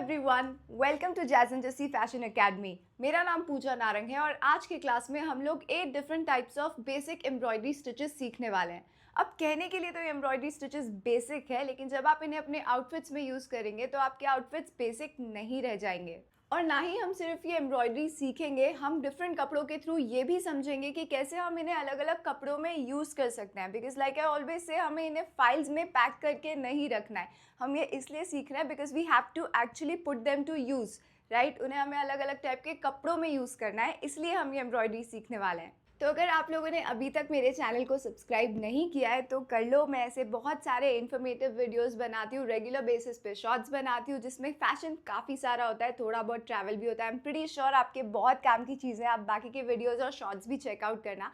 Everyone, welcome to Jazz and Jassi fashion academy. मेरा नाम पूजा नारंग है और आज की क्लास में हम लोग 8 different types of basic embroidery stitches सीखने वाले हैं। अब कहने के लिए तो ये एम्ब्रॉयडरी स्टिचेस बेसिक है, लेकिन जब आप इन्हें अपने आउटफिट्स में यूज़ करेंगे तो आपके आउटफिट्स बेसिक नहीं रह जाएंगे। और ना ही हम सिर्फ ये एम्ब्रॉयडरी सीखेंगे, हम डिफरेंट कपड़ों के थ्रू ये भी समझेंगे कि कैसे हम इन्हें अलग अलग कपड़ों में यूज़ कर सकते हैं। Because like I always say, हमें इन्हें फाइल्स में पैक करके नहीं रखना है। हम ये इसलिए सीख रहे हैं because we have to actually put them to use, right. उन्हें हमें अलग अलग टाइप के कपड़ों में यूज़ करना है, इसलिए हम ये एम्ब्रॉयडरी सीखने वाले हैं। तो अगर आप लोगों ने अभी तक मेरे चैनल को सब्सक्राइब नहीं किया है तो कर लो। मैं ऐसे बहुत सारे इन्फॉर्मेटिव वीडियोस बनाती हूँ, रेगुलर बेसिस पे शॉर्ट्स बनाती हूँ जिसमें फैशन काफ़ी सारा होता है, थोड़ा बहुत ट्रैवल भी होता है। आई एम प्रीटी श्योर आपके बहुत काम की चीज़ें, आप बाकी के वीडियोज़ और शॉर्ट्स भी चेकआउट करना।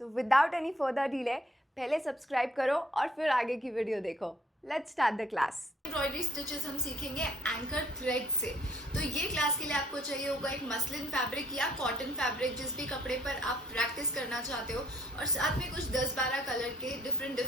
So without any further delay पहले सब्सक्राइब करो और फिर आगे की वीडियो देखो। Let's start the class. Embroidery stitches हम सीखेंगे एंकर थ्रेड से। तो ये क्लास के लिए आपको चाहिए होगा एक मसलिन फैब्रिक या कॉटन फैब्रिक, जिस भी कपड़े पर आप प्रैक्टिस करना चाहते हो, और साथ में कुछ 10-12 कलर के डिफरेंट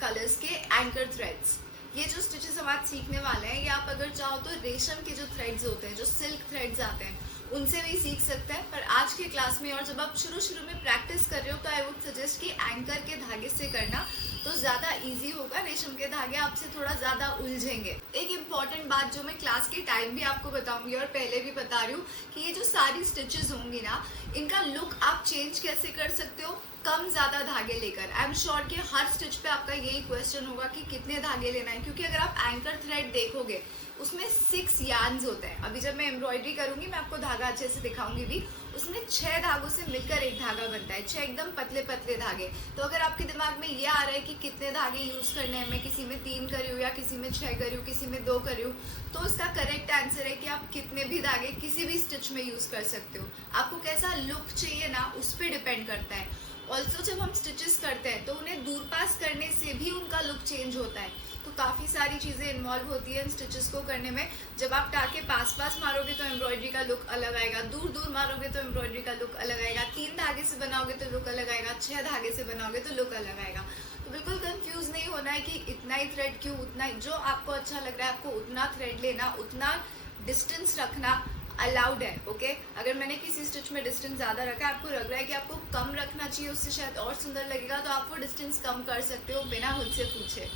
कलर्स के एंकर थ्रेड्स। ये जो स्टिचेस हम आज सीखने वाले हैं, ये आप अगर चाहो तो रेशम के जो थ्रेड्स होते हैं, जो सिल्क थ्रेड्स आते हैं, उनसे भी सीख सकते हैं। पर आज के क्लास में, और जब आप शुरू में प्रैक्टिस कर रहे हो, तो आई वुड सजेस्ट कि एंकर के धागे से करना तो ज़्यादा इजी होगा। रेशम के धागे आपसे थोड़ा ज़्यादा उलझेंगे। एक इम्पॉर्टेंट बात जो मैं क्लास के टाइम भी आपको बताऊंगी और पहले भी बता रही हूँ कि ये जो सारी स्टिचेस होंगी ना, इनका लुक आप चेंज कैसे कर सकते हो, कम ज़्यादा धागे लेकर। आई एम श्योर कि हर स्टिच पे आपका यही क्वेश्चन होगा कि कितने धागे लेना है, क्योंकि अगर आप एंकर थ्रेड देखोगे उसमें 6 यार्न्स होते हैं। अभी जब मैं एम्ब्रॉयडरी करूंगी, मैं आपको धागा अच्छे से दिखाऊंगी भी, उसमें 6 धागों से मिलकर एक धागा बनता है, 6 एकदम पतले पतले धागे। तो अगर आपके दिमाग में ये आ रहा है कि कितने धागे यूज करने हैं, मैं किसी में 3 करी हूँ या किसी में 6 करी हूँ, किसी में 2 करी हूँ, तो इसका करेक्ट आंसर है कि आप कितने भी धागे किसी भी स्टिच में यूज कर सकते हो। आपको कैसा लुक चाहिए ना, उस पर डिपेंड करता है। ऑल्सो जब हम स्टिचेस करते हैं तो उन्हें दूर पास करने से भी उनका लुक चेंज होता है। तो काफ़ी सारी चीज़ें इन्वॉल्व होती है इन स्टिचेस को करने में। जब आप टाके पास मारोगे तो एम्ब्रॉयडरी का लुक अलग आएगा, दूर मारोगे तो एम्ब्रॉयडरी का लुक अलग आएगा, 3 धागे से बनाओगे तो लुक अलग आएगा, 6 धागे से बनाओगे तो लुक अलग आएगा। तो बिल्कुल कंफ्यूज नहीं होना है कि इतना ही थ्रेड क्यों, उतना ही, जो आपको अच्छा लग रहा है आपको उतना थ्रेड लेना, उतना डिस्टेंस रखना अलाउड है। ओके, अगर मैंने किसी स्टिच में डिस्टेंस ज़्यादा रखा है, आपको लग रहा है कि आपको कम रखना चाहिए, उससे शायद और सुंदर लगेगा, तो आप वो डिस्टेंस कम कर सकते हो बिना मुझसे पूछे।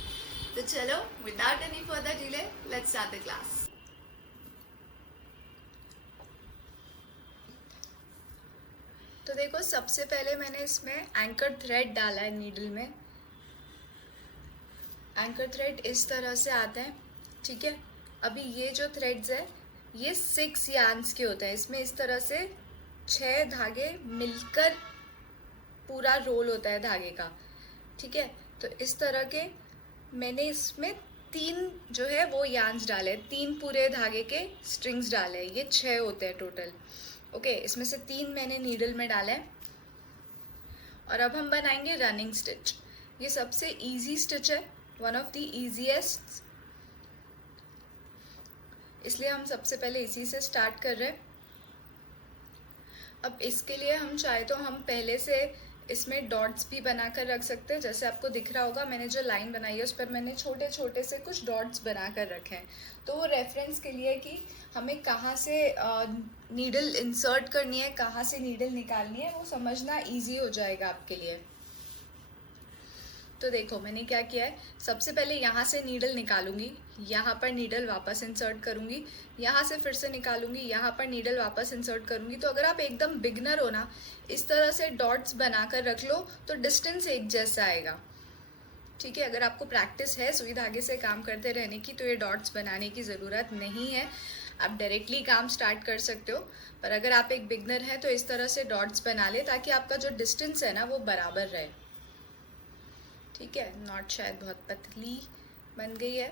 तो चलो, without any further delay, let's start the class. तो देखो, सबसे पहले मैंने इसमें एंकर थ्रेड डाला है नीडल में। एंकर थ्रेड इस तरह से आते हैं, ठीक है। अभी ये जो थ्रेड्स है ये 6 यार्न्स के होते हैं। इसमें इस तरह से 6 धागे मिलकर पूरा रोल होता है धागे का, ठीक है। तो इस तरह के मैंने इसमें 3 जो है वो यार्न्स डाले, 3 पूरे धागे के स्ट्रिंग्स डाले, ये 6 होते हैं टोटल। ओके, इसमें से 3 मैंने नीडल में डाले। और अब हम बनाएंगे रनिंग स्टिच। ये सबसे इजी स्टिच है, वन ऑफ द इजीएस्ट, इसलिए हम सबसे पहले इसी से स्टार्ट कर रहे हैं। अब इसके लिए हम चाहे तो हम पहले से इसमें डॉट्स भी बनाकर रख सकते हैं। जैसे आपको दिख रहा होगा, मैंने जो लाइन बनाई है उस पर मैंने छोटे छोटे से कुछ डॉट्स बनाकर रखे हैं। तो वो रेफरेंस के लिए कि हमें कहाँ से नीडल इंसर्ट करनी है, कहाँ से नीडल निकालनी है, वो समझना ईजी हो जाएगा आपके लिए। तो देखो मैंने क्या किया है, सबसे पहले यहाँ से नीडल निकालूंगी, यहाँ पर नीडल वापस इंसर्ट करूँगी, यहाँ से फिर से निकालूंगी, यहाँ पर नीडल वापस इंसर्ट करूँगी। तो अगर आप एकदम बिगनर हो ना, इस तरह से डॉट्स बनाकर रख लो तो डिस्टेंस एक जैसा आएगा, ठीक है। अगर आपको प्रैक्टिस है सुई धागे से काम करते रहने की, तो ये डॉट्स बनाने की ज़रूरत नहीं है, आप डायरेक्टली काम स्टार्ट कर सकते हो। पर अगर आप एक बिगनर हैं तो इस तरह से डॉट्स बना ले, ताकि आपका जो डिस्टेंस है ना वो बराबर रहे, ठीक है। नॉट शायद बहुत पतली बन गई है।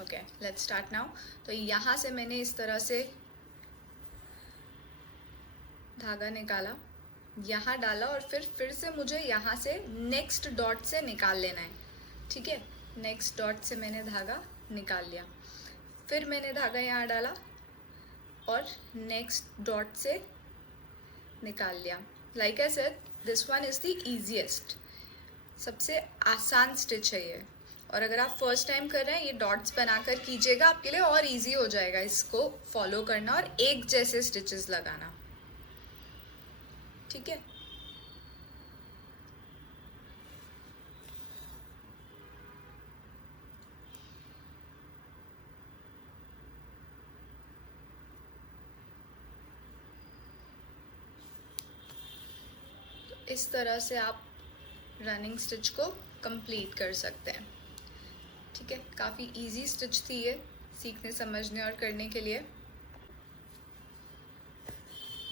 Okay, let's start now. तो यहाँ से मैंने इस तरह से धागा निकाला, यहाँ डाला, और फिर से मुझे यहाँ से नेक्स्ट डॉट से निकाल लेना है, ठीक है। नेक्स्ट डॉट से मैंने धागा निकाल लिया, फिर मैंने धागा यहाँ डाला और नेक्स्ट डॉट से निकाल लिया। Like I said, this one is the easiest, सबसे आसान स्टिच है ये। और अगर आप फर्स्ट टाइम कर रहे हैं ये डॉट्स बनाकर कीजिएगा, आपके लिए और इजी हो जाएगा इसको फॉलो करना और एक जैसे स्टिचेस लगाना। ठीक है, इस तरह से आप रनिंग स्टिच को कंप्लीट कर सकते हैं। ठीक है, काफ़ी इजी स्टिच थी ये सीखने, समझने और करने के लिए।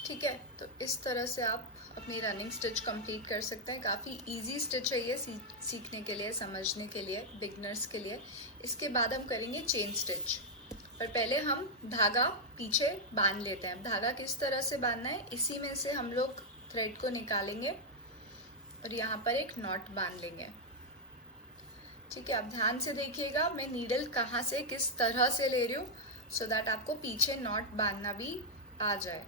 ठीक है, तो इस तरह से आप अपनी रनिंग स्टिच कंप्लीट कर सकते हैं। काफ़ी इजी स्टिच है ये सीखने के लिए, समझने के लिए, बिगनर्स के लिए। इसके बाद हम करेंगे चेन स्टिच, पर पहले हम धागा पीछे बांध लेते हैं। धागा किस तरह से बांधना है, इसी में से हम लोग थ्रेड को निकालेंगे और यहाँ पर एक नॉट बांध लेंगे। ठीक है, आप ध्यान से देखिएगा मैं नीडल कहाँ से किस तरह से ले रही हूँ, सो दैट आपको पीछे नॉट बांधना भी आ जाए।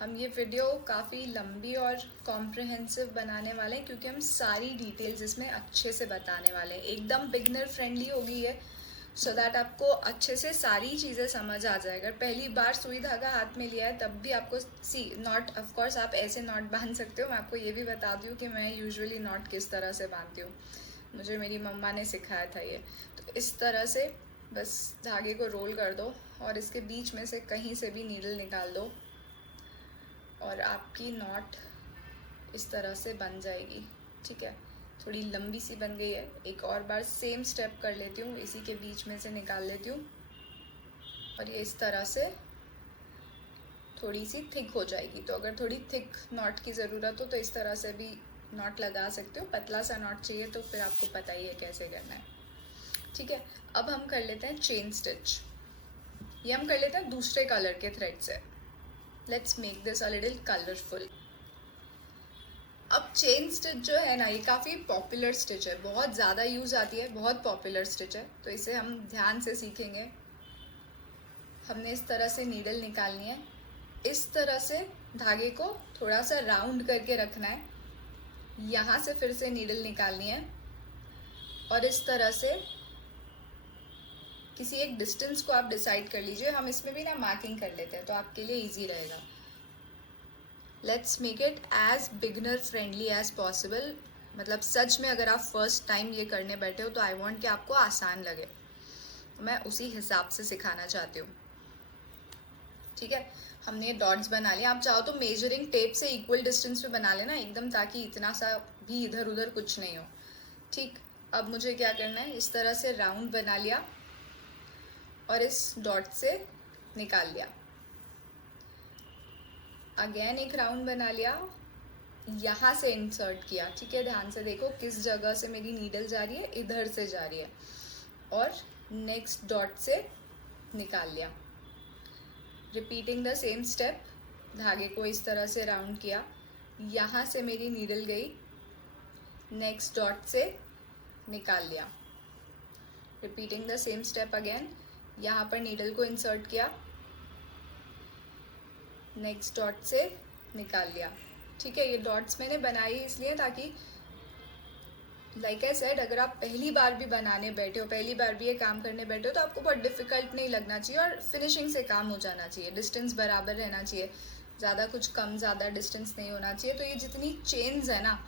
हम ये वीडियो काफ़ी लंबी और कॉम्प्रिहेंसिव बनाने वाले हैं, क्योंकि हम सारी डिटेल्स इसमें अच्छे से बताने वाले हैं। एकदम बिगनर फ्रेंडली होगी ये, सो दैट आपको अच्छे से सारी चीज़ें समझ आ जाए। अगर पहली बार सुई धागा हाथ में लिया है तब भी आपको नॉट, ऑफ कोर्स आप ऐसे नॉट बांध सकते हो। मैं आपको ये भी बता दूँ कि मैं यूजुअली नॉट किस तरह से बांधती हूँ, मुझे मेरी मम्मा ने सिखाया था ये। तो इस तरह से बस धागे को रोल कर दो और इसके बीच में से कहीं से भी नीडल निकाल दो और आपकी नॉट इस तरह से बन जाएगी। ठीक है, थोड़ी लंबी सी बन गई है। एक और बार सेम स्टेप कर लेती हूँ, इसी के बीच में से निकाल लेती हूँ और ये इस तरह से थोड़ी सी थिक हो जाएगी। तो अगर थोड़ी थिक नॉट की ज़रूरत हो तो इस तरह से भी नॉट लगा सकते हो। पतला सा नॉट चाहिए तो फिर आपको पता ही है कैसे करना है। ठीक है, अब हम कर लेते हैं चेन स्टिच। ये हम कर लेते हैं दूसरे कलर के थ्रेड से। Let's make this a little colourful. अब चेन स्टिच जो है ना, ये काफ़ी पॉपुलर स्टिच है, बहुत ज़्यादा यूज़ आती है, बहुत पॉपुलर स्टिच है। तो इसे हम ध्यान से सीखेंगे। हमने इस तरह से नीडल निकालनी है, इस तरह से धागे को थोड़ा सा राउंड करके रखना है, यहाँ से फिर से नीडल निकालनी है और इस तरह से किसी एक डिस्टेंस को आप डिसाइड कर लीजिए। हम इसमें भी ना मार्किंग कर लेते हैं तो आपके लिए ईजी रहेगा। Let's make it as beginner friendly as possible. मतलब सच में अगर आप फर्स्ट टाइम ये करने बैठे हो तो आई वॉन्ट कि आपको आसान लगे, तो मैं उसी हिसाब से सिखाना चाहती हूँ। ठीक है, हमने डॉट्स बना लिया। आप चाहो तो मेजरिंग टेप से इक्वल डिस्टेंस पे बना लेना एकदम, ताकि इतना सा भी इधर उधर कुछ नहीं हो। ठीक, अब मुझे क्या करना है, इस तरह से राउंड बना लिया और इस डॉट से निकाल लिया। अगेन एक राउंड बना लिया, यहाँ से इंसर्ट किया। ठीक है, ध्यान से देखो किस जगह से मेरी नीडल जा रही है, इधर से जा रही है और नेक्स्ट डॉट से निकाल लिया। रिपीटिंग द सेम स्टेप, धागे को इस तरह से राउंड किया, यहाँ से मेरी नीडल गई, नेक्स्ट डॉट से निकाल लिया। Repeating the same step again, यहाँ पर नीडल को इंसर्ट किया, नेक्स्ट डॉट से निकाल लिया। ठीक है, ये डॉट्स मैंने बनाई इसलिए ताकि लाइक आई सेड, अगर आप पहली बार भी बनाने बैठे हो, पहली बार भी ये काम करने बैठे हो, तो आपको बहुत डिफिकल्ट नहीं लगना चाहिए और फिनिशिंग से काम हो जाना चाहिए। डिस्टेंस बराबर रहना चाहिए, ज़्यादा कुछ कम ज़्यादा डिस्टेंस नहीं होना चाहिए। तो ये जितनी चेन्स है ना,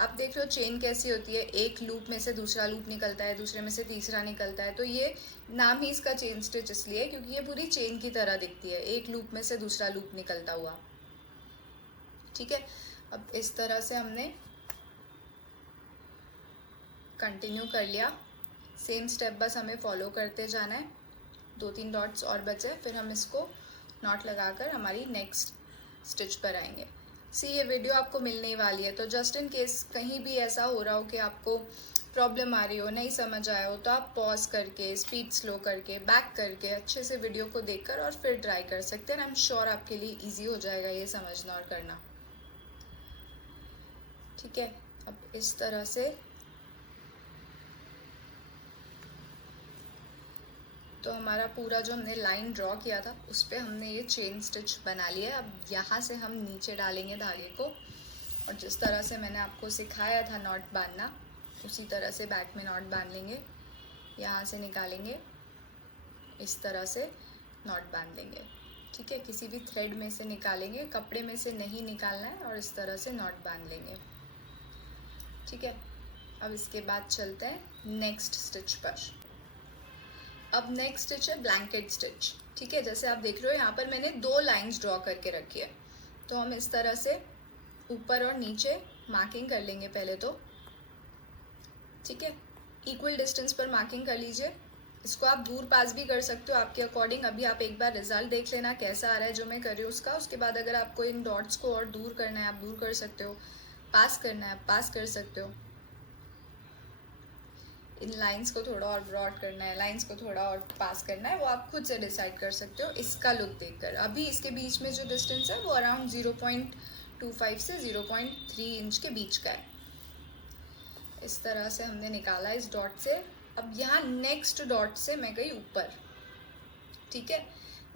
आप देख रहे हो चेन कैसी होती है, एक लूप में से दूसरा लूप निकलता है, दूसरे में से तीसरा निकलता है। तो ये नाम ही इसका चेन स्टिच इसलिए क्योंकि ये पूरी चेन की तरह दिखती है, एक लूप में से दूसरा लूप निकलता हुआ। ठीक है, अब इस तरह से हमने कंटिन्यू कर लिया। सेम स्टेप बस हमें फॉलो करते जाना है। 2-3 डॉट्स और बचे, फिर हम इसको नॉट लगाकर हमारी नेक्स्ट स्टिच पर आएंगे। ये वीडियो आपको मिलने वाली है, तो जस्ट इन केस कहीं भी ऐसा हो रहा हो कि आपको प्रॉब्लम आ रही हो, नहीं समझ आया हो, तो आप पॉज करके, स्पीड स्लो करके, बैक करके अच्छे से वीडियो को देखकर और फिर ट्राई कर सकते हैं। आई एम श्योर आपके लिए ईजी हो जाएगा ये समझना और करना। ठीक है, अब इस तरह से तो हमारा पूरा जो हमने लाइन ड्रॉ किया था उस पर हमने ये चेन स्टिच बना लिया है। अब यहाँ से हम नीचे डालेंगे धागे को और जिस तरह से मैंने आपको सिखाया था नॉट बांधना, उसी तरह से बैक में नॉट बांध लेंगे। यहाँ से निकालेंगे, इस तरह से नॉट बांध लेंगे। ठीक है, किसी भी थ्रेड में से निकालेंगे, कपड़े में से नहीं निकालना है, और इस तरह से नॉट बांध लेंगे। ठीक है, अब इसके बाद चलते हैं नेक्स्ट स्टिच पर। अब नेक्स्ट स्टिच है ब्लैंकेट स्टिच। ठीक है, जैसे आप देख रहे हो यहाँ पर मैंने 2 लाइंस ड्रॉ करके रखी है, तो हम इस तरह से ऊपर और नीचे मार्किंग कर लेंगे पहले तो। ठीक है, इक्वल डिस्टेंस पर मार्किंग कर लीजिए। इसको आप दूर पास भी कर सकते हो आपके अकॉर्डिंग। अभी आप एक बार रिजल्ट देख लेना कैसा आ रहा है जो मैं कर रही हूँ उसका। उसके बाद अगर आपको इन डॉट्स को और दूर करना है आप दूर कर सकते हो, पास करना है आप पास कर सकते हो, इन लाइंस को थोड़ा और ब्रॉड करना है, लाइंस को थोड़ा और पास करना है, वो आप खुद से डिसाइड कर सकते हो इसका लुक देखकर। अभी इसके बीच में जो डिस्टेंस है वो अराउंड 0.25 से 0.3 इंच के बीच का है। इस तरह से हमने निकाला इस डॉट से। अब यहाँ नेक्स्ट डॉट से मैं गई ऊपर। ठीक है,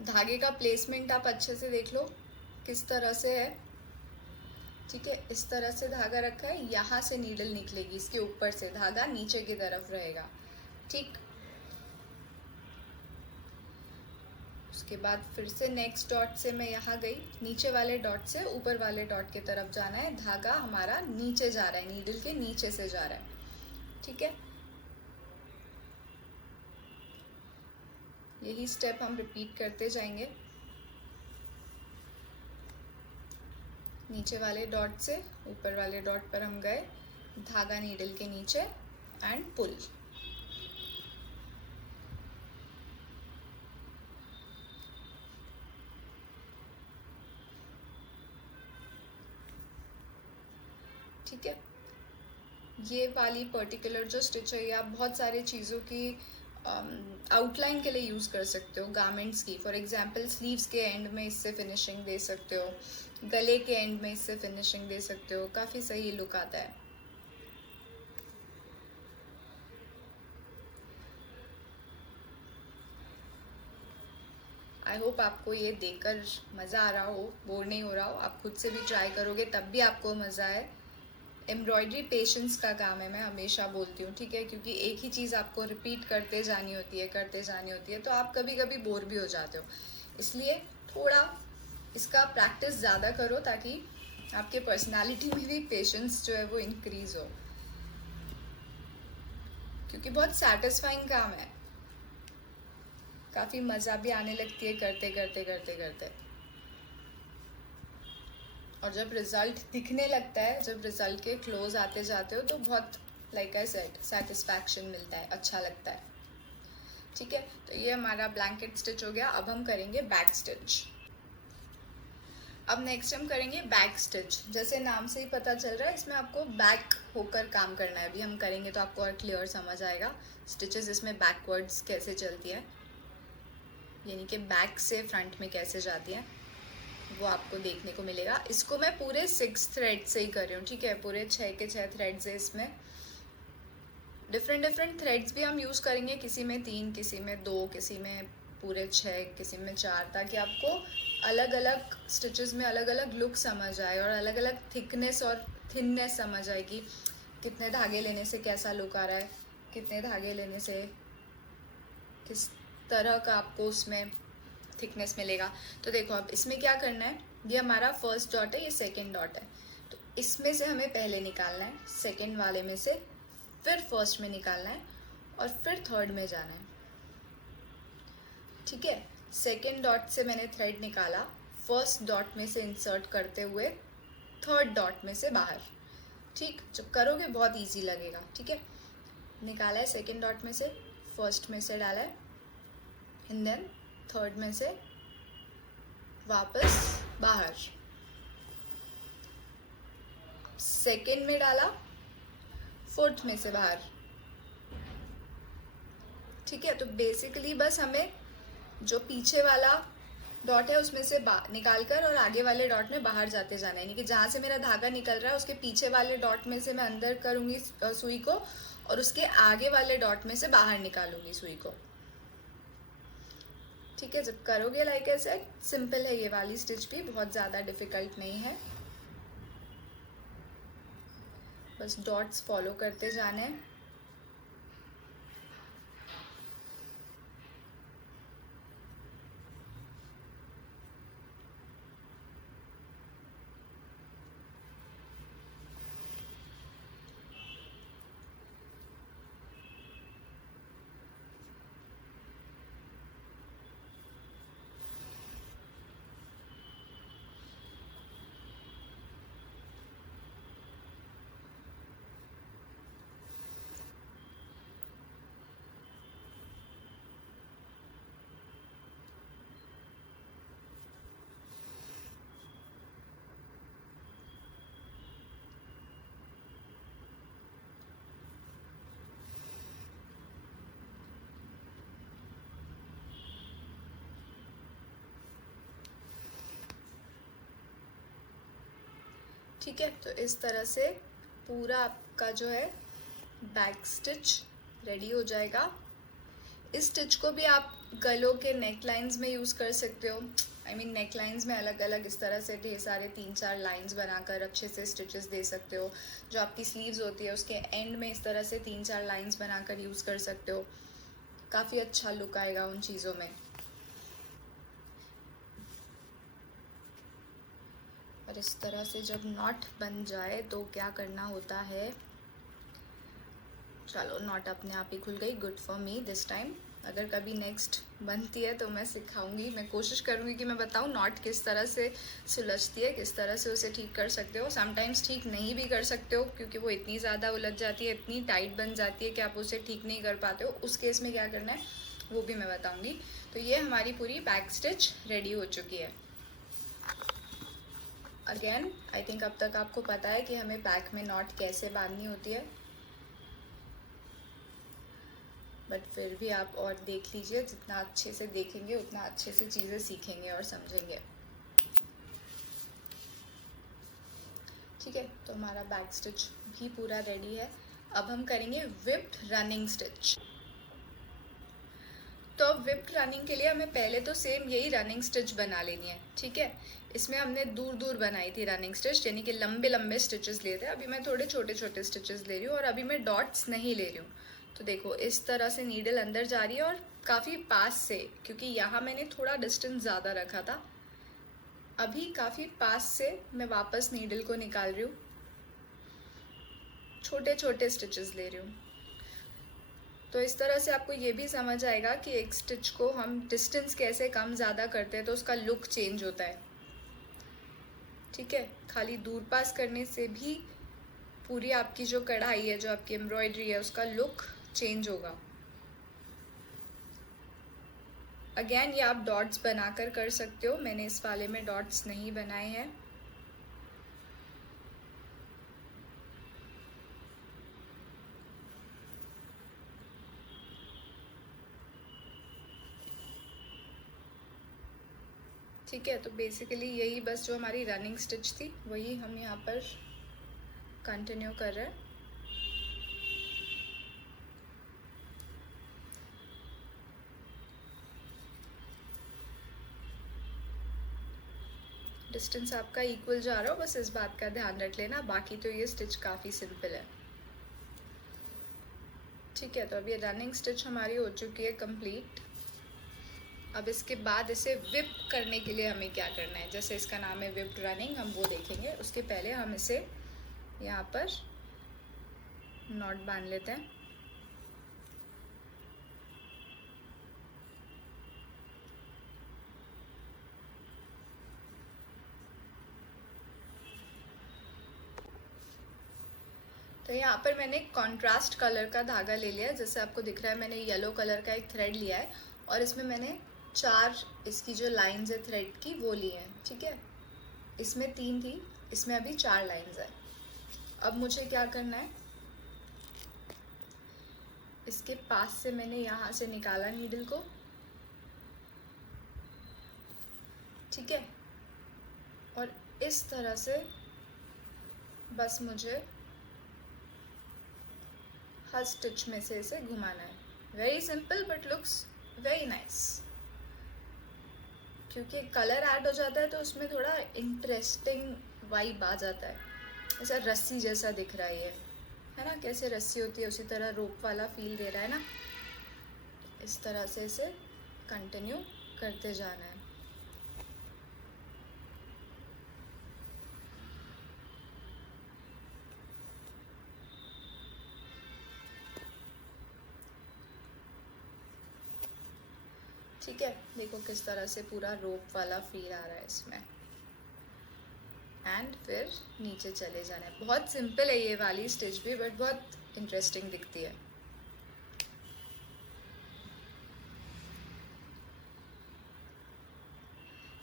धागे का प्लेसमेंट आप अच्छे से देख लो किस तरह से है। ठीक है, इस तरह से धागा रखा है, यहाँ से नीडल निकलेगी, इसके ऊपर से धागा नीचे की तरफ रहेगा। ठीक, उसके बाद फिर से नेक्स्ट डॉट से मैं यहाँ गई, नीचे वाले डॉट से ऊपर वाले डॉट की तरफ जाना है, धागा हमारा नीचे जा रहा है, नीडल के नीचे से जा रहा है। ठीक है, यही स्टेप हम रिपीट करते जाएंगे। नीचे वाले डॉट से ऊपर वाले डॉट पर हम गए, धागा नीडल के नीचे एंड पुल। ठीक है, ये वाली पर्टिकुलर जो स्टिच है ये आप बहुत सारे चीज़ों की आउटलाइन के लिए यूज़ कर सकते हो, गारमेंट्स की। फॉर एग्जांपल स्लीव्स के एंड में इससे फिनिशिंग दे सकते हो, गले के एंड में इससे फिनिशिंग दे सकते हो, काफ़ी सही लुक आता है। आई होप आपको ये देखकर मज़ा आ रहा हो, बोर नहीं हो रहा हो। आप खुद से भी ट्राई करोगे तब भी आपको मज़ा आए। एम्ब्रॉयडरी पेशेंस का काम है, मैं हमेशा बोलती हूँ। ठीक है, क्योंकि एक ही चीज़ आपको रिपीट करते जानी होती है, करते जानी होती है, तो आप कभी कभी बोर भी हो जाते हो। इसलिए थोड़ा इसका प्रैक्टिस ज़्यादा करो ताकि आपके पर्सनालिटी में भी पेशेंस जो है वो इंक्रीज हो, क्योंकि बहुत सेटिस्फाइंग काम है, काफ़ी मज़ा भी आने लगती है करते करते करते करते। और जब रिज़ल्ट दिखने लगता है, जब रिज़ल्ट के क्लोज आते जाते हो तो बहुत लाइक आई सेड सेटिस्फैक्शन मिलता है, अच्छा लगता है। ठीक है, तो ये हमारा ब्लैंकेट स्टिच हो गया। अब हम करेंगे बैक स्टिच। अब नेक्स्ट हम करेंगे बैक स्टिच। जैसे नाम से ही पता चल रहा है इसमें आपको बैक होकर काम करना है। अभी हम करेंगे तो आपको और क्लियर समझ आएगा स्टिचेस इसमें बैकवर्ड्स कैसे चलती है, यानी कि बैक से फ्रंट में कैसे जाती है, वो आपको देखने को मिलेगा। इसको मैं पूरे 6 थ्रेड से ही कर रही हूँ। ठीक है, पूरे 6 के 6 थ्रेड्स है इसमें। डिफरेंट थ्रेड्स भी हम यूज़ करेंगे, किसी में 3, किसी में 2, किसी में पूरे 6, किसी में 4, ताकि आपको अलग अलग स्टिचेस में अलग अलग लुक समझ आए और अलग अलग थिकनेस और थिननेस समझ आए कि कितने धागे लेने से कैसा लुक आ रहा है, कितने धागे लेने से किस तरह का आपको उसमें थिकनेस मिलेगा। तो देखो अब इसमें क्या करना है, ये हमारा फर्स्ट डॉट है, ये सेकंड डॉट है, तो इसमें से हमें पहले निकालना है, सेकंड वाले में से फिर फर्स्ट में निकालना है और फिर थर्ड में जाना है। ठीक है, सेकंड डॉट से मैंने थ्रेड निकाला, फर्स्ट डॉट में से इंसर्ट करते हुए थर्ड डॉट में से बाहर। ठीक, जब करोगे बहुत इजी लगेगा। ठीक है, निकाला है सेकंड डॉट में से, फर्स्ट में से डाला है एंड देन थर्ड में से वापस बाहर, सेकंड में डाला, फोर्थ में से बाहर। ठीक है, तो बेसिकली बस हमें जो पीछे वाला डॉट है उसमें से निकाल कर और आगे वाले डॉट में बाहर जाते जाना है, यानी कि जहाँ से मेरा धागा निकल रहा है उसके पीछे वाले डॉट में से मैं अंदर करूँगी सुई को और उसके आगे वाले डॉट में से बाहर निकालूंगी सुई को। ठीक है, जब करोगे लाइक ऐसे सिंपल है ये वाली स्टिच भी, बहुत ज़्यादा डिफिकल्ट नहीं है। बस डॉट्स फॉलो करते जाने हैं। ठीक है, तो इस तरह से पूरा आपका जो है बैक स्टिच रेडी हो जाएगा। इस स्टिच को भी आप गलों के नेक लाइन्स में यूज़ कर सकते हो। आई मीन नेक लाइन्स में अलग अलग इस तरह से ढेर सारे 3-4 लाइन्स बनाकर अच्छे से स्टिचेस दे सकते हो। जो आपकी स्लीव्स होती है उसके एंड में इस तरह से 3-4 लाइन्स बनाकर यूज़ कर सकते हो। काफ़ी अच्छा लुक आएगा उन चीज़ों में। और इस तरह से जब नॉट बन जाए तो क्या करना होता है, चलो नॉट अपने आप ही खुल गई, good for me this time. अगर कभी नेक्स्ट बनती है तो मैं सिखाऊंगी, मैं कोशिश करूंगी कि मैं बताऊं नॉट किस तरह से सुलझती है, किस तरह से उसे ठीक कर सकते हो। समटाइम्स ठीक नहीं भी कर सकते हो क्योंकि वो इतनी ज़्यादा उलझ जाती है, इतनी टाइट बन जाती है कि आप उसे ठीक नहीं कर पाते हो। उस केस में क्या करना है वो भी मैं बताऊँगी। तो ये हमारी पूरी बैक स्टिच रेडी हो चुकी है। अगेन आई थिंक अब तक आपको पता है कि हमें बैक में नॉट कैसे बांधनी होती है, बट फिर भी आप और देख लीजिए, जितना अच्छे से देखेंगे उतना अच्छे से चीज़ें सीखेंगे और समझेंगे। ठीक है, तो हमारा बैक स्टिच भी पूरा रेडी है। अब हम करेंगे विप्ड रनिंग स्टिच। तो अब विप्ड रनिंग के लिए हमें पहले तो सेम यही रनिंग स्टिच बना लेनी है। ठीक है, इसमें हमने दूर दूर बनाई थी रनिंग स्टिच, यानी कि लंबे लंबे स्टिचेस लिए थे। अभी मैं थोड़े छोटे छोटे स्टिचेस ले रही हूँ और अभी मैं डॉट्स नहीं ले रही हूँ। तो देखो इस तरह से नीडल अंदर जा रही है और काफ़ी पास से, क्योंकि यहाँ मैंने थोड़ा डिस्टेंस ज़्यादा रखा था। अभी काफ़ी पास से मैं वापस नीडल को निकाल रही हूँ, छोटे छोटे स्टिचेस ले रही हूँ। तो इस तरह से आपको ये भी समझ आएगा कि एक स्टिच को हम डिस्टेंस कैसे कम ज़्यादा करते हैं तो उसका लुक चेंज होता है। ठीक है, खाली दूर पास करने से भी पूरी आपकी जो कढ़ाई है, जो आपकी एम्ब्रॉयडरी है, उसका लुक चेंज होगा। अगेन ये आप डॉट्स बनाकर कर सकते हो, मैंने इस वाले में डॉट्स नहीं बनाए हैं। ठीक है, तो बेसिकली यही बस जो हमारी रनिंग स्टिच थी वही हम यहाँ पर कंटिन्यू कर रहे हैं। डिस्टेंस आपका इक्वल जा रहा हो, बस इस बात का ध्यान रख लेना, बाकी तो ये स्टिच काफ़ी सिंपल है। ठीक है, तो अब ये रनिंग स्टिच हमारी हो चुकी है कंप्लीट। अब इसके बाद इसे विप करने के लिए हमें क्या करना है, जैसे इसका नाम है विप्ड रनिंग, हम वो देखेंगे। उसके पहले हम इसे यहाँ पर नॉट बांध लेते हैं। तो यहाँ पर मैंने कॉन्ट्रास्ट कलर का धागा ले लिया है, जैसे आपको दिख रहा है मैंने येलो कलर का एक थ्रेड लिया है और इसमें मैंने 4 इसकी जो लाइंस है थ्रेड की वो ली हैं। ठीक है, इसमें 3 थी, इसमें अभी 4 लाइंस है। अब मुझे क्या करना है, इसके पास से मैंने यहाँ से निकाला नीडल को। ठीक है, और इस तरह से बस मुझे हर स्टिच में से इसे घुमाना है। Very simple but looks very nice. क्योंकि कलर ऐड हो जाता है तो उसमें थोड़ा इंटरेस्टिंग वाइब आ जाता है। ऐसा रस्सी जैसा दिख रहा है ना, कैसे रस्सी होती है उसी तरह रोप वाला फील दे रहा है ना। इस तरह से इसे कंटिन्यू करते जाना है। ठीक है, देखो किस तरह से पूरा रोप वाला फील आ रहा है इसमें। एंड फिर नीचे चले जाना है। बहुत सिंपल है ये वाली स्टिच भी, बट बहुत इंटरेस्टिंग दिखती है।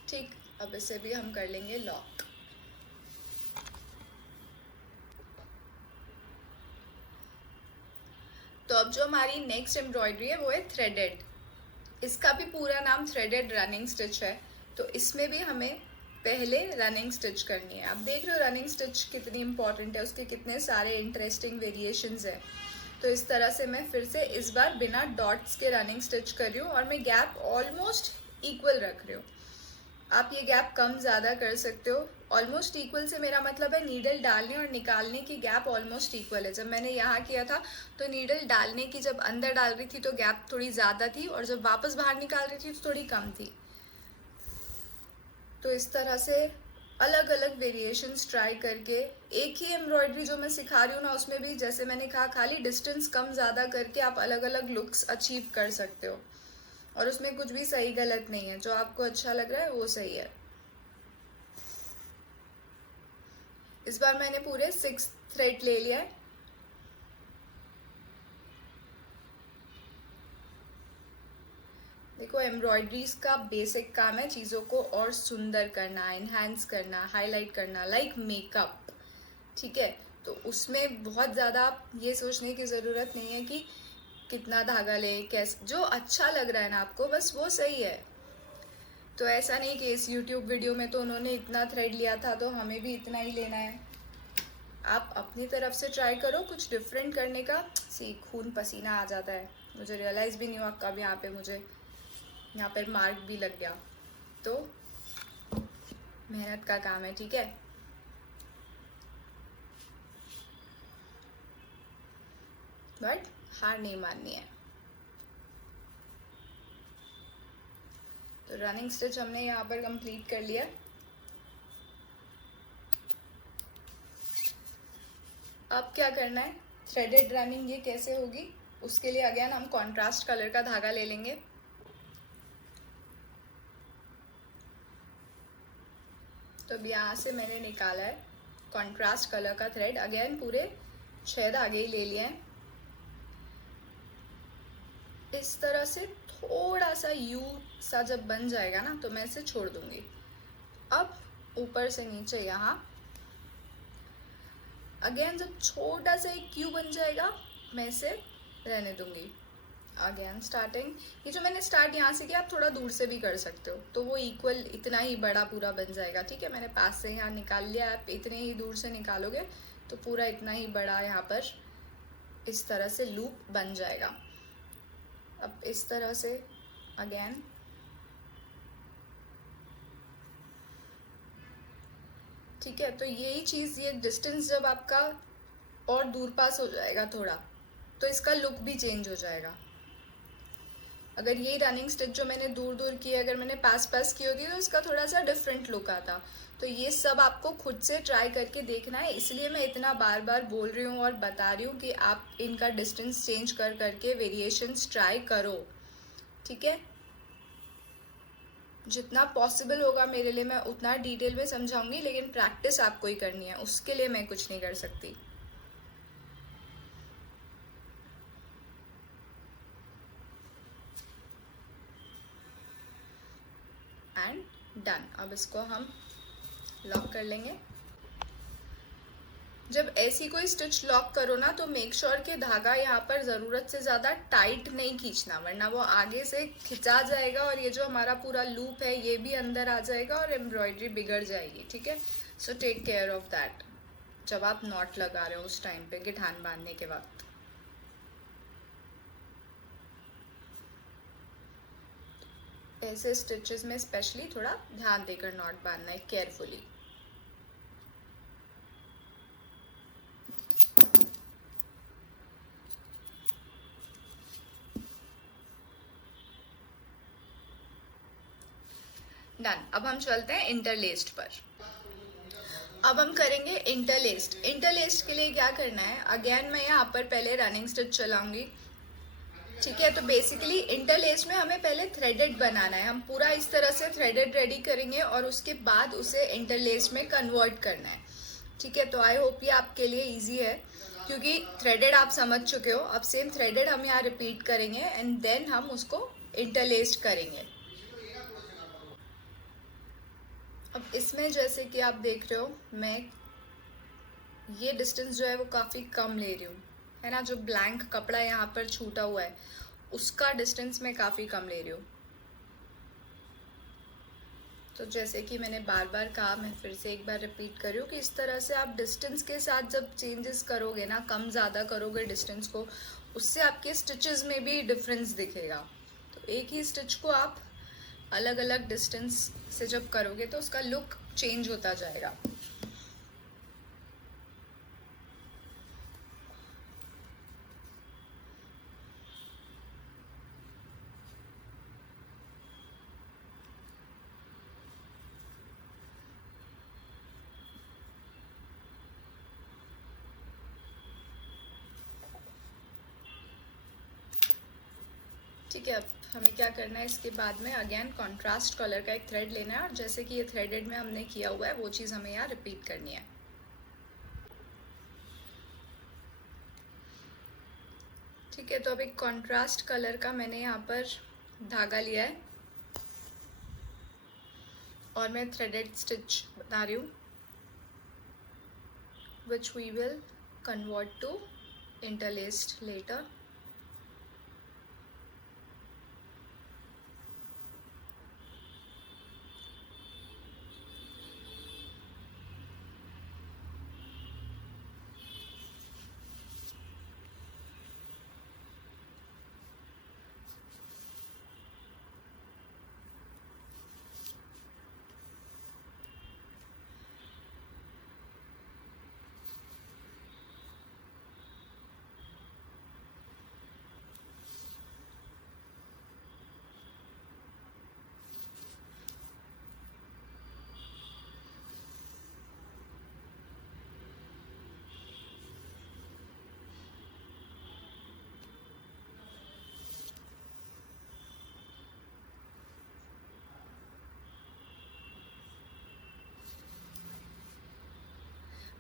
ठीक, अब इसे भी हम कर लेंगे लॉक। तो अब जो हमारी नेक्स्ट एम्ब्रॉयडरी है वो है थ्रेडेड। इसका भी पूरा नाम थ्रेडेड रनिंग स्टिच है। तो इसमें भी हमें पहले रनिंग स्टिच करनी है। आप देख रहे हो रनिंग स्टिच कितनी इंपॉर्टेंट है, उसके कितने सारे इंटरेस्टिंग वेरिएशंस हैं। तो इस तरह से मैं फिर से इस बार बिना डॉट्स के रनिंग स्टिच कर रही हूँ और मैं गैप ऑलमोस्ट इक्वल रख रही हूँ। आप ये गैप कम ज़्यादा कर सकते हो। ऑलमोस्ट इक्वल से मेरा मतलब है नीडल डालने और निकालने की गैप ऑलमोस्ट इक्वल है। जब मैंने यहाँ किया था तो नीडल डालने की जब अंदर डाल रही थी तो गैप थोड़ी ज़्यादा थी, और जब वापस बाहर निकाल रही थी तो थोड़ी कम थी। तो इस तरह से अलग अलग वेरिएशंस ट्राई करके एक ही एम्ब्रॉयडरी जो मैं सिखा रही हूँ ना, उसमें भी जैसे मैंने कहा खाली डिस्टेंस कम ज़्यादा करके आप अलग अलग लुक्स अचीव कर सकते हो। और उसमें कुछ भी सही गलत नहीं है, जो आपको अच्छा लग रहा है वो सही है। इस बार मैंने पूरे 6 थ्रेड ले लिया है। देखो एम्ब्रॉयडरीज का बेसिक काम है चीज़ों को और सुंदर करना, इन्हांस करना, हाईलाइट करना, लाइक मेकअप। ठीक है, तो उसमें बहुत ज़्यादा आप ये सोचने की ज़रूरत नहीं है कि कितना धागा ले, कैसे, जो अच्छा लग रहा है ना आपको बस वो सही है। तो ऐसा नहीं कि इस YouTube वीडियो में तो उन्होंने इतना थ्रेड लिया था तो हमें भी इतना ही लेना है। आप अपनी तरफ से ट्राई करो कुछ डिफरेंट करने का। सी खून पसीना आ जाता है, मुझे रियलाइज़ भी नहीं हुआ कब यहाँ पे मुझे यहाँ पर मार्क भी लग गया। तो मेहनत का काम है, ठीक है। बट हार नहीं माननी है। तो रनिंग स्टिच हमने यहाँ पर कंप्लीट कर लिया। अब क्या करना है, थ्रेडेड रनिंग ये कैसे होगी उसके लिए अगेन हम कॉन्ट्रास्ट कलर का धागा ले लेंगे। तो अब यहाँ से मैंने निकाला है कॉन्ट्रास्ट कलर का थ्रेड। अगेन पूरे 6 धागे ही ले लिए हैं। इस तरह से थोड़ा सा यू सा जब बन जाएगा ना तो मैं इसे छोड़ दूंगी। अब ऊपर से नीचे यहाँ अगेन जब छोटा सा एक क्यू बन जाएगा मैं इसे रहने दूंगी। अगेन स्टार्टिंग, ये जो मैंने स्टार्ट यहाँ से किया आप थोड़ा दूर से भी कर सकते हो तो वो इक्वल इतना ही बड़ा पूरा बन जाएगा। ठीक है, मैंने पास से यहाँ निकाल लिया, आप इतने ही दूर से निकालोगे तो पूरा इतना ही बड़ा यहाँ पर इस तरह से लूप बन जाएगा। अब इस तरह से अगेन ठीक है, तो यही चीज़, ये डिस्टेंस जब आपका और दूर पास हो जाएगा थोड़ा तो इसका लुक भी चेंज हो जाएगा। अगर ये रनिंग स्टिच जो मैंने दूर दूर की अगर मैंने पास पास की होगी तो इसका थोड़ा सा डिफरेंट लुक आता। तो ये सब आपको खुद से ट्राई करके देखना है, इसलिए मैं इतना बार बार बोल रही हूँ और बता रही हूँ कि आप इनका डिस्टेंस चेंज कर करके वेरिएशंस ट्राई करो। ठीक है, जितना पॉसिबल होगा मेरे लिए मैं उतना डिटेल में समझाऊंगी, लेकिन प्रैक्टिस आपको ही करनी है, उसके लिए मैं कुछ नहीं कर सकती। And done. अब इसको हम लॉक कर लेंगे। जब ऐसी कोई स्टिच लॉक करो ना तो मेक श्योर कि धागा यहाँ पर ज़रूरत से ज़्यादा टाइट नहीं खींचना, वरना वो आगे से खिंचा जाएगा और ये जो हमारा पूरा लूप है ये भी अंदर आ जाएगा और एम्ब्रॉयडरी बिगड़ जाएगी। ठीक है, so take care of that जब आप नॉट लगा रहे हो उस टाइम पे गिठान बांधने के वक्त। ऐसे स्टिचेस में स्पेशली थोड़ा ध्यान देकर नॉट बांधना है, केयरफुली। डन। अब हम चलते हैं इंटरलेस्ड पर। अब हम करेंगे इंटरलेस्ड। इंटरलेस्ड के लिए क्या करना है, अगेन मैं यहाँ पर पहले रनिंग स्टिच चलाऊंगी, ठीक है। तो बेसिकली इंटरलेस्ड में हमें पहले थ्रेडेड बनाना है, हम पूरा इस तरह से थ्रेडेड रेडी करेंगे और उसके बाद उसे इंटरलेस्ड में कन्वर्ट करना है, ठीक है। तो आई होप ये आपके लिए इजी है, क्योंकि थ्रेडेड आप समझ चुके हो। अब सेम थ्रेडेड हम यहाँ रिपीट करेंगे एंड देन हम उसको इंटरलेस्ड करेंगे। अब इसमें जैसे कि आप देख रहे हो, मैं ये डिस्टेंस जो है वो काफ़ी कम ले रही हूँ, है ना। जो ब्लैंक कपड़ा यहाँ पर छूटा हुआ है उसका डिस्टेंस मैं काफ़ी कम ले रही हूँ। तो जैसे कि मैंने बार बार कहा, मैं फिर से एक बार रिपीट कर रही हूँ कि इस तरह से आप डिस्टेंस के साथ जब चेंजेस करोगे ना, कम ज़्यादा करोगे डिस्टेंस को, उससे आपके स्टिचेस में भी डिफरेंस दिखेगा। तो एक ही स्टिच को आप अलग अलग डिस्टेंस से जब करोगे तो उसका लुक चेंज होता जाएगा। ठीक है। अब हमें क्या करना है, इसके बाद में अगेन कॉन्ट्रास्ट कलर का एक थ्रेड लेना है और जैसे कि ये थ्रेडेड में हमने किया हुआ है वो चीज़ हमें यहाँ रिपीट करनी है। ठीक है। तो अब एक कॉन्ट्रास्ट कलर का मैंने यहाँ पर धागा लिया है और मैं थ्रेडेड स्टिच बना रही हूँ, which we will convert to interlaced letter.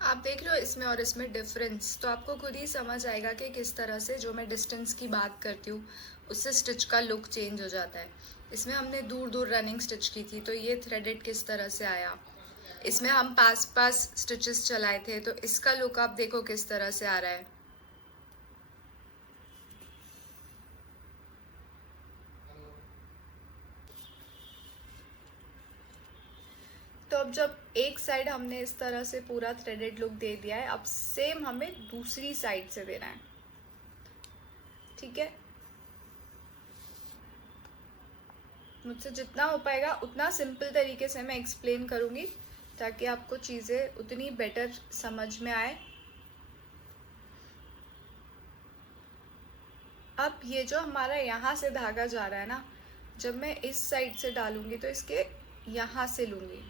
आप देख रहे हो इसमें और इसमें डिफरेंस, तो आपको खुद ही समझ आएगा कि किस तरह से जो मैं डिस्टेंस की बात करती हूँ उससे स्टिच का लुक चेंज हो जाता है। इसमें हमने दूर दूर रनिंग स्टिच की थी तो ये थ्रेडेड किस तरह से आया, इसमें हम पास पास स्टिचेस चलाए थे तो इसका लुक आप देखो किस तरह से आ रहा है। तो अब जब एक साइड हमने इस तरह से पूरा थ्रेडेड लुक दे दिया है, अब सेम हमें दूसरी साइड से देना है, ठीक है। मुझसे जितना हो पाएगा उतना सिंपल तरीके से मैं एक्सप्लेन करूँगी ताकि आपको चीज़ें उतनी बेटर समझ में आए। अब ये जो हमारा यहाँ से धागा जा रहा है ना, जब मैं इस साइड से डालूंगी तो इसके यहाँ से लूँगी,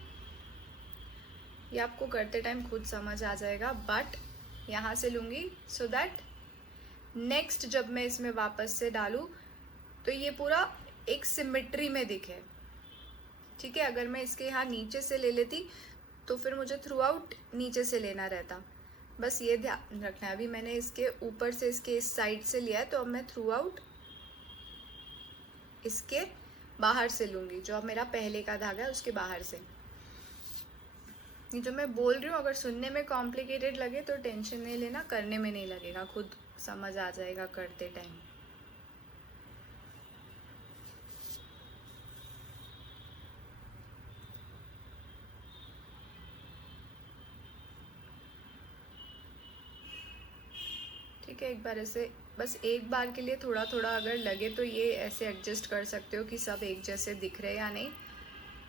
ये आपको करते टाइम खुद समझ आ जाएगा, बट यहाँ से लूँगी सो दैट नेक्स्ट जब मैं इसमें वापस से डालूँ तो ये पूरा एक सिमेट्री में दिखे, ठीक है। अगर मैं इसके यहाँ नीचे से ले लेती तो फिर मुझे थ्रू आउट नीचे से लेना रहता, बस ये ध्यान रखना है। अभी मैंने इसके ऊपर से इसके इस साइड से लिया है तो अब मैं थ्रू आउट इसके बाहर से लूँगी, जो अब मेरा पहले का धागा है उसके बाहर से। ये जो मैं बोल रही हूँ अगर सुनने में कॉम्प्लिकेटेड लगे तो टेंशन नहीं लेना, करने में नहीं लगेगा, खुद समझ आ जाएगा करते टाइम। ठीक है। एक बार ऐसे बस एक बार के लिए थोड़ा थोड़ा अगर लगे तो ये ऐसे एडजस्ट कर सकते हो कि सब एक जैसे दिख रहे या नहीं,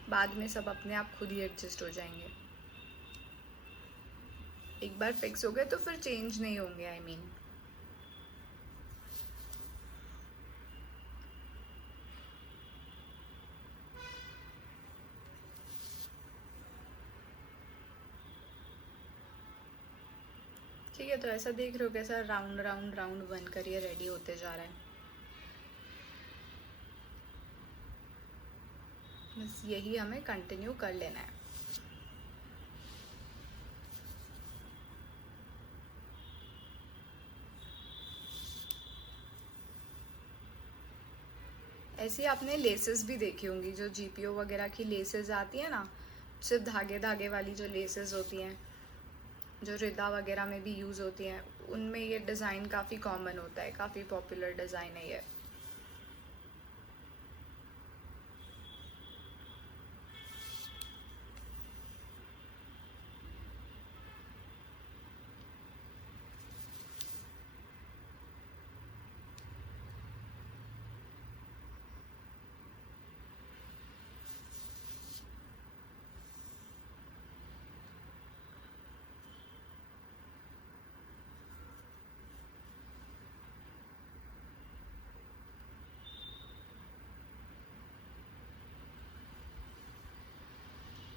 बाद में सब अपने आप खुद ही एडजस्ट हो जाएंगे। एक बार फिक्स हो गए तो फिर चेंज नहीं होंगे, आई मीन। ठीक है, तो ऐसा देख रहे हो कैसा राउंड राउंड राउंड बनकर ये रेडी होते जा रहा है। बस यही हमें कंटिन्यू कर लेना है। ऐसी आपने लेसेस भी देखी होंगी, जो जीपीओ वगैरह की लेसेस आती है ना, सिर्फ धागे धागे वाली जो लेसेस होती हैं, जो रिदा वगैरह में भी यूज़ होती हैं, उनमें ये डिज़ाइन काफ़ी कॉमन होता है, काफ़ी पॉपुलर डिज़ाइन है ये।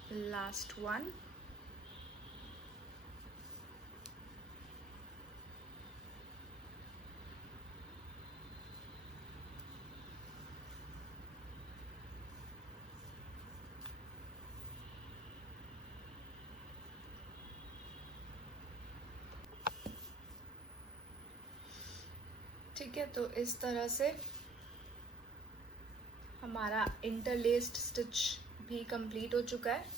Last one. ठीक है, तो इस तरह से हमारा इंटरलेस्ड स्टिच भी कंप्लीट हो चुका है।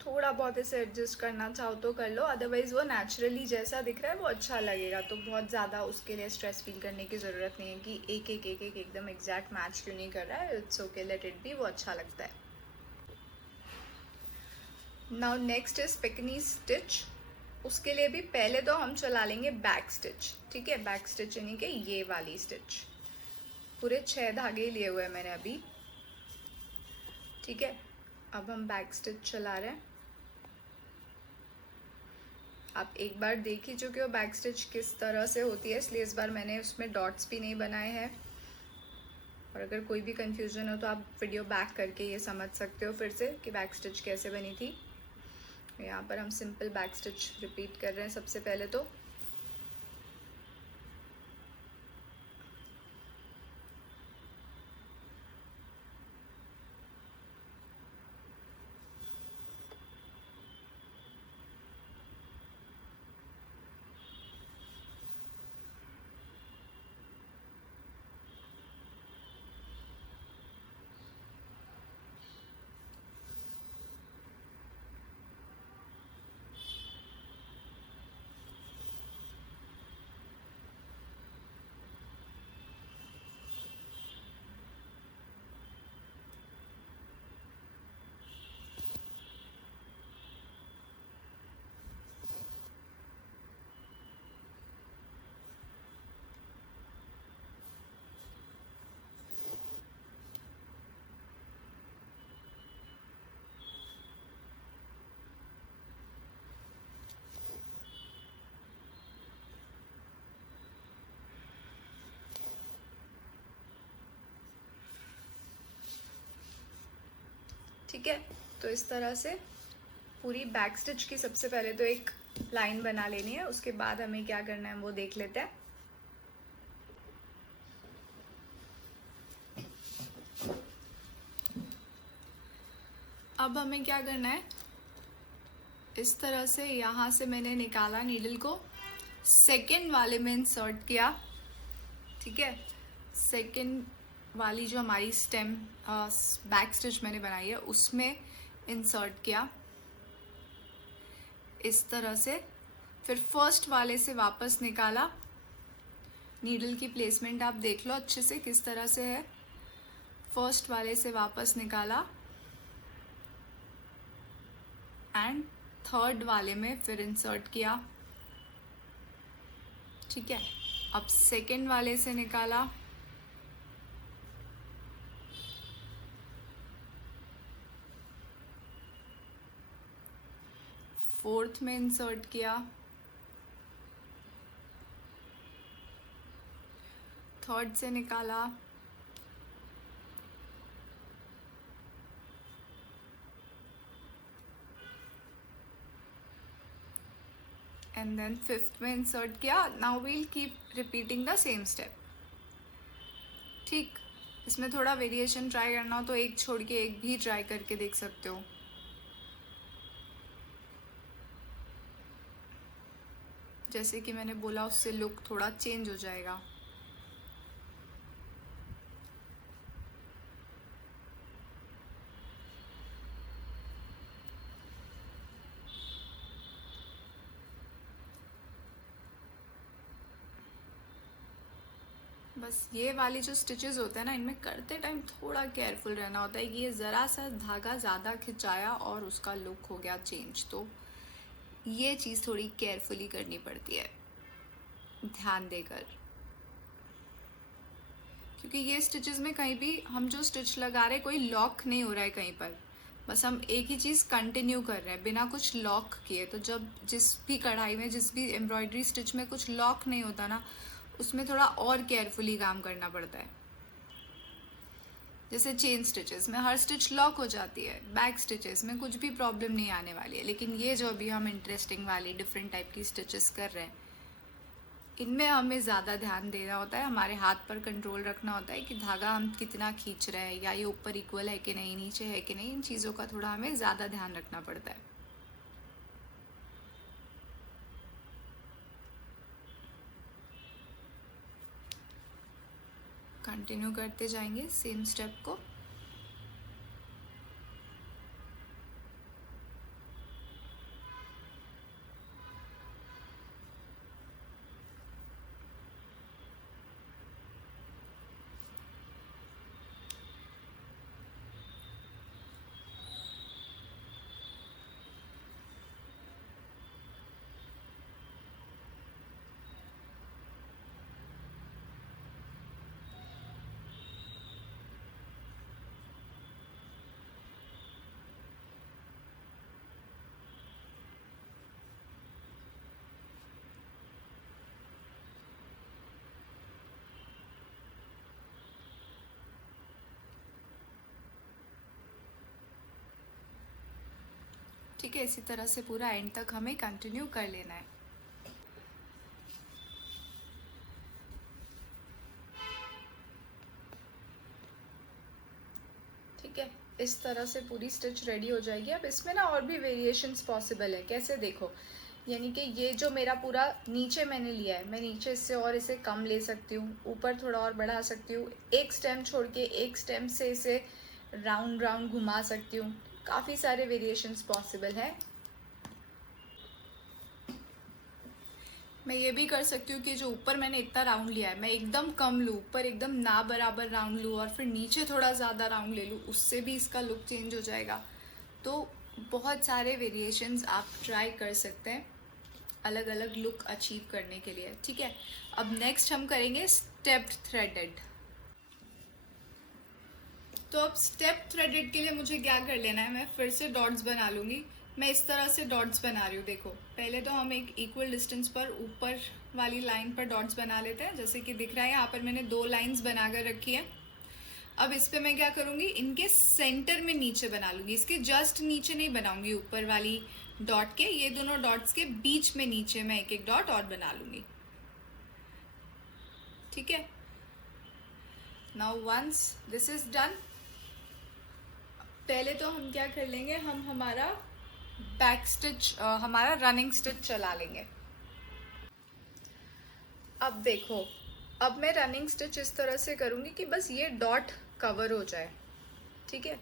थोड़ा बहुत इसे एडजस्ट करना चाहो तो कर लो, अदरवाइज़ वो नेचुरली जैसा दिख रहा है वो अच्छा लगेगा। तो बहुत ज़्यादा उसके लिए स्ट्रेस फील करने की ज़रूरत नहीं है कि एक एक एक एक एकदम एग्जैक्ट मैच क्यों नहीं कर रहा है। It's okay, let it be, वो अच्छा लगता है। नाउ नेक्स्ट इज पिकनी स्टिच। उसके लिए भी पहले तो हम चला लेंगे बैक स्टिच। ठीक है, बैक स्टिच यानी कि ये वाली स्टिच। पूरे 6 धागे लिए हुए हैं मैंने अभी। ठीक है, अब हम बैक स्टिच चला रहे हैं। आप एक बार देख ही चुके हो बैक स्टिच किस तरह से होती है, इसलिए इस बार मैंने उसमें डॉट्स भी नहीं बनाए हैं। और अगर कोई भी कंफ्यूजन हो तो आप वीडियो बैक करके ये समझ सकते हो फिर से कि बैक स्टिच कैसे बनी थी। यहाँ पर हम सिंपल बैक स्टिच रिपीट कर रहे हैं सबसे पहले तो। ठीक है, तो इस तरह से पूरी बैक स्टिच की सबसे पहले तो एक लाइन बना लेनी है। उसके बाद हमें क्या करना है वो देख लेते हैं। अब हमें क्या करना है, इस तरह से यहाँ से मैंने निकाला नीडल को, सेकंड वाले में इंसर्ट किया। ठीक है, सेकंड वाली जो हमारी स्टेम बैक स्टिच मैंने बनाई है उसमें इंसर्ट किया इस तरह से। फिर फर्स्ट वाले से वापस निकाला। नीडल की प्लेसमेंट आप देख लो अच्छे से किस तरह से है। फर्स्ट वाले से वापस निकाला एंड थर्ड वाले में फिर इंसर्ट किया। ठीक है, अब सेकंड वाले से निकाला, फोर्थ में इंसर्ट किया, थर्ड से निकाला, एंड देन फिफ्थ में इंसर्ट किया. Now we'll keep repeating the same step. ठीक, इसमें थोड़ा वेरिएशन ट्राई करना हो तो एक छोड़ के एक भी ट्राई करके देख सकते हो. जैसे कि मैंने बोला, उससे लुक थोड़ा चेंज हो जाएगा. बस ये वाली जो स्टिचेस होते हैं ना, इनमें करते टाइम थोड़ा केयरफुल रहना होता है कि ये ज़रा सा धागा ज़्यादा खिंचाया और उसका लुक हो गया चेंज. तो ये चीज़ थोड़ी केयरफुली करनी पड़ती है, ध्यान देकर, क्योंकि ये स्टिचेस में कहीं भी हम जो स्टिच लगा रहे कोई लॉक नहीं हो रहा है कहीं पर. बस हम एक ही चीज़ कंटिन्यू कर रहे हैं बिना कुछ लॉक किए. तो जब जिस भी कढ़ाई में, जिस भी एम्ब्रॉयडरी स्टिच में कुछ लॉक नहीं होता ना, उसमें थोड़ा और केयरफुली काम करना पड़ता है. जैसे चेन स्टिचेस में हर स्टिच लॉक हो जाती है, बैक स्टिचेस में कुछ भी प्रॉब्लम नहीं आने वाली है. लेकिन ये जो अभी हम इंटरेस्टिंग वाली डिफरेंट टाइप की स्टिचेस कर रहे हैं, इनमें हमें ज़्यादा ध्यान देना होता है, हमारे हाथ पर कंट्रोल रखना होता है कि धागा हम कितना खींच रहे हैं, या ये ऊपर इक्वल है कि नहीं, नीचे है कि नहीं. इन चीज़ों का थोड़ा हमें ज़्यादा ध्यान रखना पड़ता है. कंटिन्यू करते जाएंगे सेम स्टेप को. ठीक है, इसी तरह से पूरा एंड तक हमें कंटिन्यू कर लेना है. ठीक है, इस तरह से पूरी स्टिच रेडी हो जाएगी. अब इसमें ना और भी वेरिएशंस पॉसिबल है. कैसे, देखो, यानी कि ये जो मेरा पूरा नीचे मैंने लिया है, मैं नीचे इससे और इसे कम ले सकती हूँ, ऊपर थोड़ा और बढ़ा सकती हूँ, एक स्टेम छोड़ के एक स्टेम से इसे राउंड राउंड घुमा सकती हूँ. काफ़ी सारे वेरिएशंस पॉसिबल है. मैं ये भी कर सकती हूँ कि जो ऊपर मैंने इतना राउंड लिया है, मैं एकदम कम लूँ, ऊपर एकदम ना बराबर राउंड लूँ, और फिर नीचे थोड़ा ज़्यादा राउंड ले लूँ, उससे भी इसका लुक चेंज हो जाएगा. तो बहुत सारे वेरिएशंस आप ट्राई कर सकते हैं अलग अलग लुक अचीव करने के लिए. ठीक है, अब नेक्स्ट हम करेंगे स्टेप्ड थ्रेडेड. तो अब स्टेप थ्रेडेड के लिए मुझे क्या कर लेना है, मैं फिर से डॉट्स बना लूँगी. मैं इस तरह से डॉट्स बना रही हूँ. देखो, पहले तो हम एक इक्वल डिस्टेंस पर ऊपर वाली लाइन पर डॉट्स बना लेते हैं. जैसे कि दिख रहा है यहाँ पर मैंने 2 लाइंस बना कर रखी है. अब इस पे मैं क्या करूँगी, इनके सेंटर में नीचे बना लूँगी. इसके जस्ट नीचे नहीं बनाऊँगी, ऊपर वाली डॉट के, ये दोनों डॉट्स के बीच में नीचे मैं एक एक डॉट और बना लूँगी. ठीक है, now once this is done, पहले तो हम क्या कर लेंगे, हम हमारा बैक स्टिच, हमारा रनिंग स्टिच चला लेंगे. अब देखो, अब मैं रनिंग स्टिच इस तरह से करूँगी कि बस ये डॉट कवर हो जाए. ठीक है,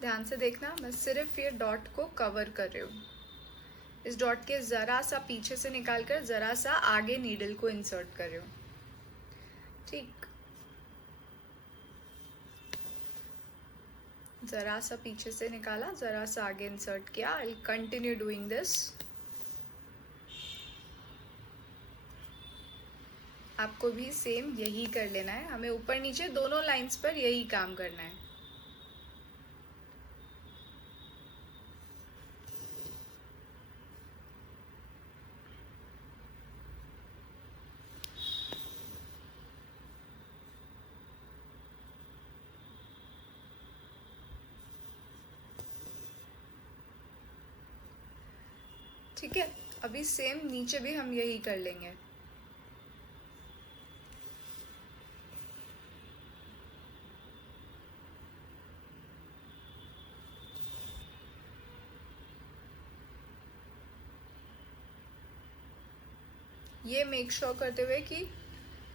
ध्यान से देखना, मैं सिर्फ ये डॉट को कवर कर रही हूँ. इस डॉट के ज़रा सा पीछे से निकाल कर ज़रा सा आगे नीडल को इंसर्ट कर रही हूँ. ठीक, ज़रा सा पीछे से निकाला, ज़रा सा आगे इंसर्ट किया. I will continue doing this. आपको भी सेम यही कर लेना है. हमें ऊपर नीचे दोनों लाइंस पर यही काम करना है. ठीक है, अभी सेम नीचे भी हम यही कर लेंगे। ये मेक श्योर करते हुए कि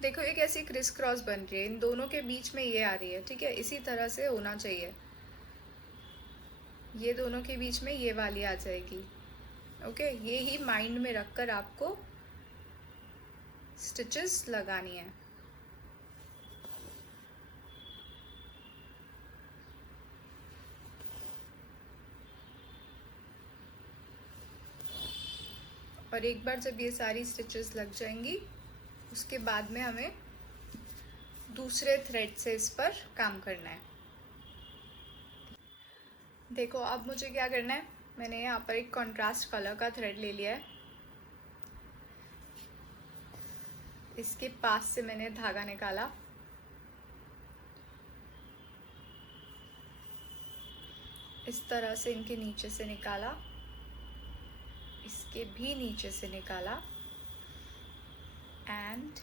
देखो ये कैसी क्रिस क्रॉस बन रही है, इन दोनों के बीच में ये आ रही है, ठीक है, इसी तरह से होना चाहिए। ये दोनों के बीच में ये वाली आ जाएगी। ओके, ये ही माइंड में रखकर आपको स्टिचेस लगानी है। और एक बार जब ये सारी स्टिचेस लग जाएंगी उसके बाद में हमें दूसरे थ्रेड से इस पर काम करना है। देखो अब मुझे क्या करना है, मैंने यहाँ पर एक कॉन्ट्रास्ट कलर का थ्रेड ले लिया है। इसके पास से मैंने धागा निकाला, इस तरह से इनके नीचे से निकाला, इसके भी नीचे से निकाला एंड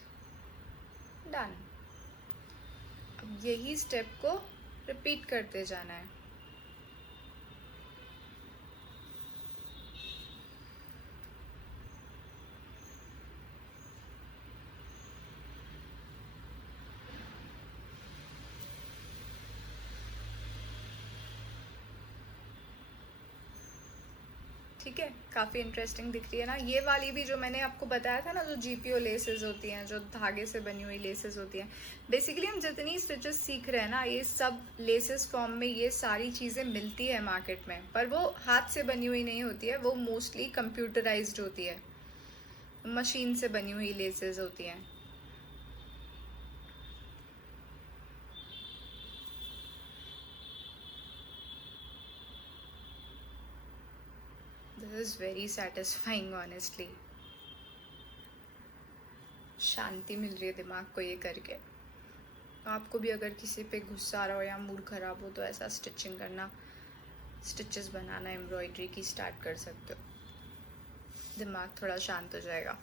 डन। अब यही स्टेप को रिपीट करते जाना है। ठीक है, काफ़ी इंटरेस्टिंग दिख रही है ना। ये वाली भी जो मैंने आपको बताया था ना, जो जीपीओ लेसेस होती हैं, जो धागे से बनी हुई लेसेस होती हैं, बेसिकली हम जितनी स्टिचेस सीख रहे हैं ना, ये सब लेसेस फॉर्म में ये सारी चीज़ें मिलती है मार्केट में, पर वो हाथ से बनी हुई नहीं होती है, वो मोस्टली कंप्यूटराइज्ड होती है, मशीन से बनी हुई लेसेस होती हैं। This is very satisfying honestly. शांति मिल रही है दिमाग को ये करके। आपको भी अगर किसी पे गुस्सा आ रहा हो या मूड ख़राब हो तो ऐसा स्टिचिंग करना, स्टिचेस बनाना, एम्ब्रॉयडरी की स्टार्ट कर सकते हो, दिमाग थोड़ा शांत हो जाएगा।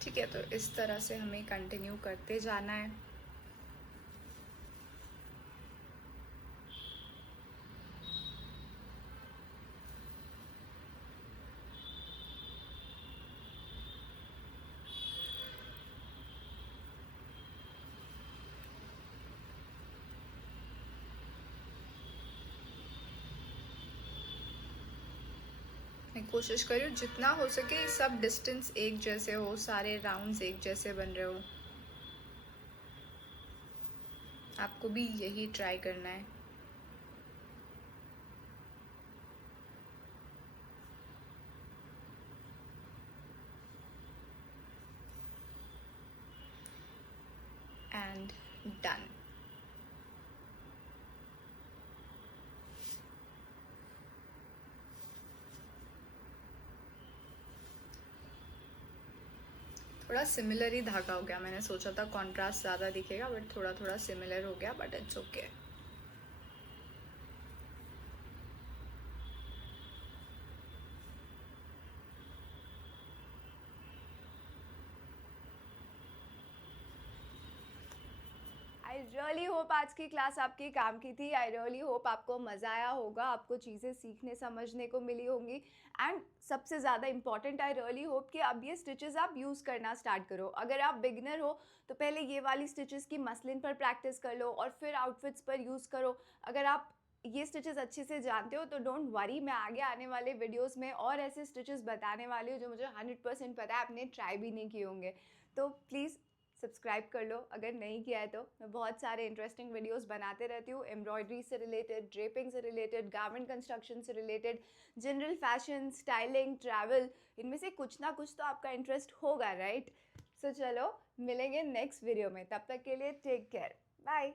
ठीक है, तो इस तरह से हमें कंटिन्यू करते जाना है। मैं कोशिश कर रही हूँ जितना हो सके सब डिस्टेंस एक जैसे हो, सारे राउंड्स एक जैसे बन रहे हो। आपको भी यही ट्राई करना है। And done. थोड़ा सिमिलर ही धागा हो गया, मैंने सोचा था कॉन्ट्रास्ट ज़्यादा दिखेगा बट थोड़ा थोड़ा सिमिलर हो गया, but it's okay. I really hope आज की क्लास आपके काम की थी। आई रियली होप आपको मज़ा आया होगा, आपको चीज़ें सीखने समझने को मिली होंगी। एंड सबसे ज़्यादा इम्पॉर्टेंट, आई रियली होप कि अब ये स्टिचेस आप यूज़ करना स्टार्ट करो। अगर आप बिगनर हो तो पहले ये वाली स्टिचेस की मसलिन पर प्रैक्टिस कर लो और फिर आउटफिट्स पर यूज़ करो। अगर आप ये स्टिचेस अच्छे से जानते हो तो डोंट वरी, मैं आगे आने वाले वीडियोस में और ऐसे स्टिचेस बताने वाली हूँ जो मुझे 100% पता है आपने ट्राई भी नहीं किए होंगे। तो प्लीज़ सब्सक्राइब कर लो अगर नहीं किया है तो। मैं बहुत सारे इंटरेस्टिंग वीडियोस बनाते रहती हूँ, एम्ब्रॉयडरी से रिलेटेड, ड्रेपिंग से रिलेटेड, गारमेंट कंस्ट्रक्शन से related, general fashion, styling, travel, इनमें से कुछ ना कुछ तो आपका इंटरेस्ट होगा, राइट? सो चलो मिलेंगे नेक्स्ट वीडियो में, तब तक के लिए टेक केयर, बाय।